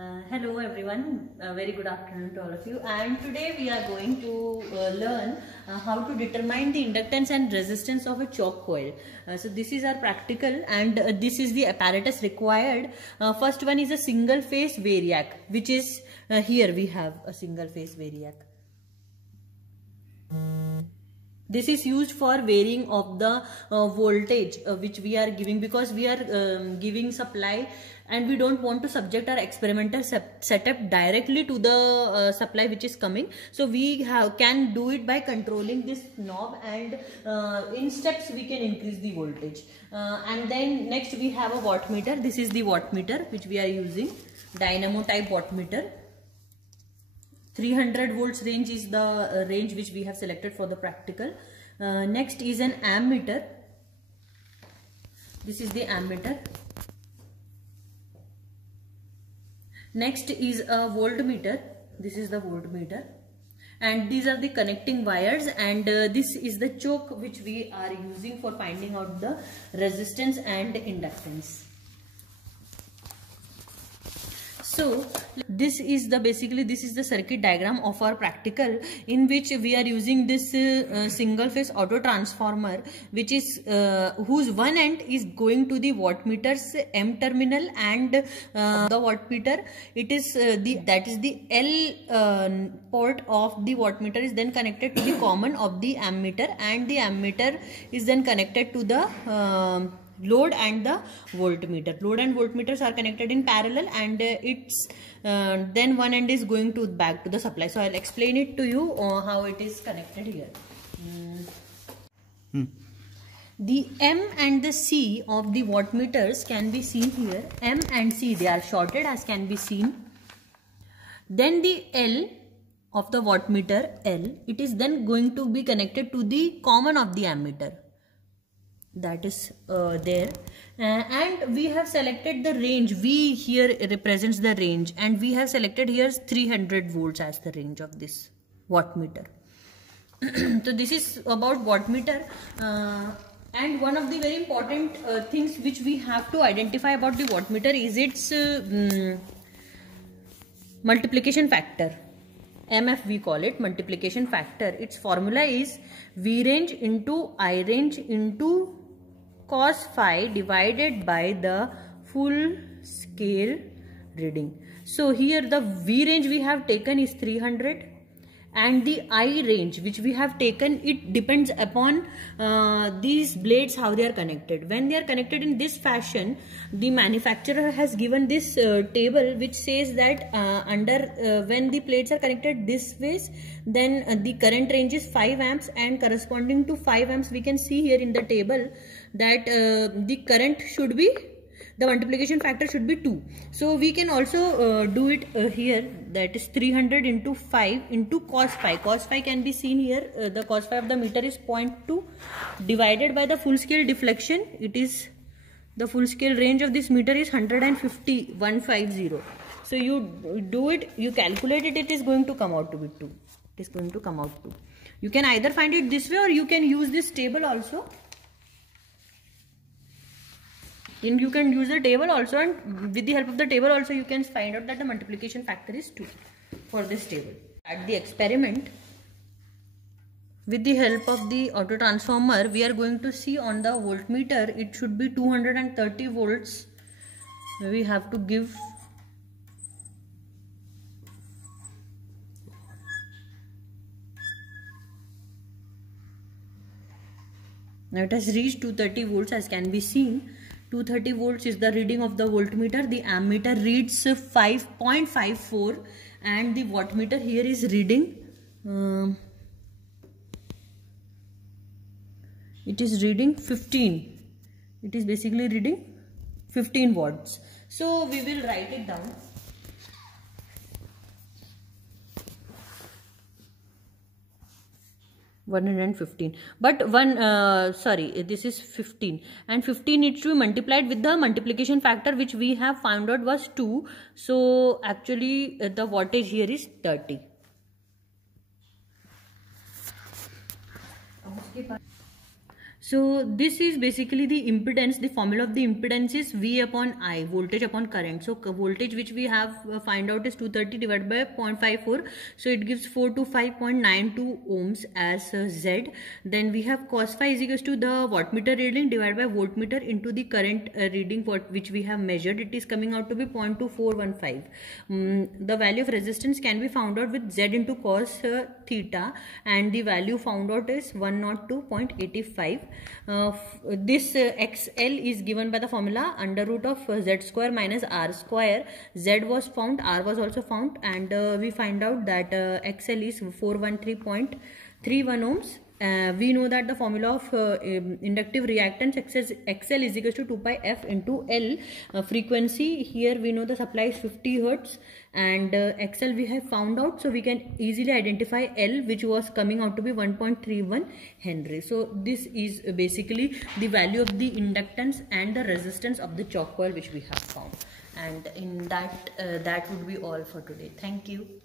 Hello everyone, very good afternoon to all of you, and today we are going to learn how to determine the inductance and resistance of a choke coil. So this is our practical, and this is the apparatus required. First one is a single phase variac, which is here we have a single phase variac. This is used for varying of the voltage which we are giving, because we are giving supply and we don't want to subject our experimental setup directly to the supply which is coming. So we can do it by controlling this knob, and in steps we can increase the voltage. And then next we have a wattmeter. This is the wattmeter which we are using, dynamo type wattmeter. 300 volts range is the range which we have selected for the practical. Next is an ammeter. This is the ammeter. Next is a voltmeter. This is the voltmeter. And these are the connecting wires, and this is the choke which we are using for finding out the resistance and inductance. So this is the circuit diagram of our practical, in which we are using this single phase auto transformer, which is whose one end is going to the wattmeter's M terminal, and the wattmeter, it is the L port of the wattmeter is then connected to the common of the ammeter, and the ammeter is then connected to the load and the voltmeter. Load and voltmeters are connected in parallel, and it's then one end is going to back to the supply. So I'll explain it to you how it is connected here. The M and the C of the wattmeters can be seen here. M and C, they are shorted, as can be seen. Then the L of the wattmeter, L, it is then going to be connected to the common of the ammeter. That is there, and we have selected the range. V here represents the range, and we have selected here 300 volts as the range of this wattmeter. So this is about wattmeter, and one of the very important things which we have to identify about the wattmeter is its multiplication factor. MF we call it, multiplication factor. Its formula is V range into I range into cos phi divided by the full scale reading. So here the V range we have taken is 300, and the I range which we have taken, it depends upon these blades, how they are connected. When they are connected in this fashion, the manufacturer has given this table which says that when the plates are connected this way, then the current range is 5 amps, and corresponding to 5 amps we can see here in the table that the current should be, the multiplication factor should be 2. So we can also do it here, that is 300 into 5 into cos phi. Cos phi can be seen here, the cos phi of the meter is 0.2 divided by the full scale deflection. It is, the full scale range of this meter is 150. So you do it, you calculate it, it is going to come out to be 2. It is going to come out 2. You can either find it this way, or you can use this table also. And you can use the table also, and with the help of the table also you can find out that the multiplication factor is 2 for this table. At the experiment, with the help of the auto transformer, we are going to see on the voltmeter it should be 230 volts. We have to give now. It has reached 230 volts, as can be seen. 230 volts is the reading of the voltmeter. The ammeter reads 5.54, and the wattmeter here is reading it is reading 15. It is basically reading 15 watts. So we will write it down. (115), but this is 15, and 15 needs to be multiplied with the multiplication factor which we have found out was 2. So actually the wattage here is 30. So this is basically the impedance. The formula of the impedance is V upon I, voltage upon current. So voltage which we have find out is 230 divided by 0.54. So it gives 425.92 ohms as Z. Then we have cos phi is equals to the wattmeter reading divided by voltmeter into the current reading which we have measured. It is coming out to be 0.2415. The value of resistance can be found out with Z into cos theta, and the value found out is 102.85. This XL is given by the formula under root of Z square minus R square. Z was found, R was also found, and we find out that XL is 413.31 ohms. We know that the formula of inductive reactance XL is equal to 2 pi f into L. Frequency here we know the supply is 50 hertz, and XL we have found out, so we can easily identify L, which was coming out to be 1.31 Henry. So this is basically the value of the inductance and the resistance of the chalk coil which we have found, and in that that would be all for today. Thank you.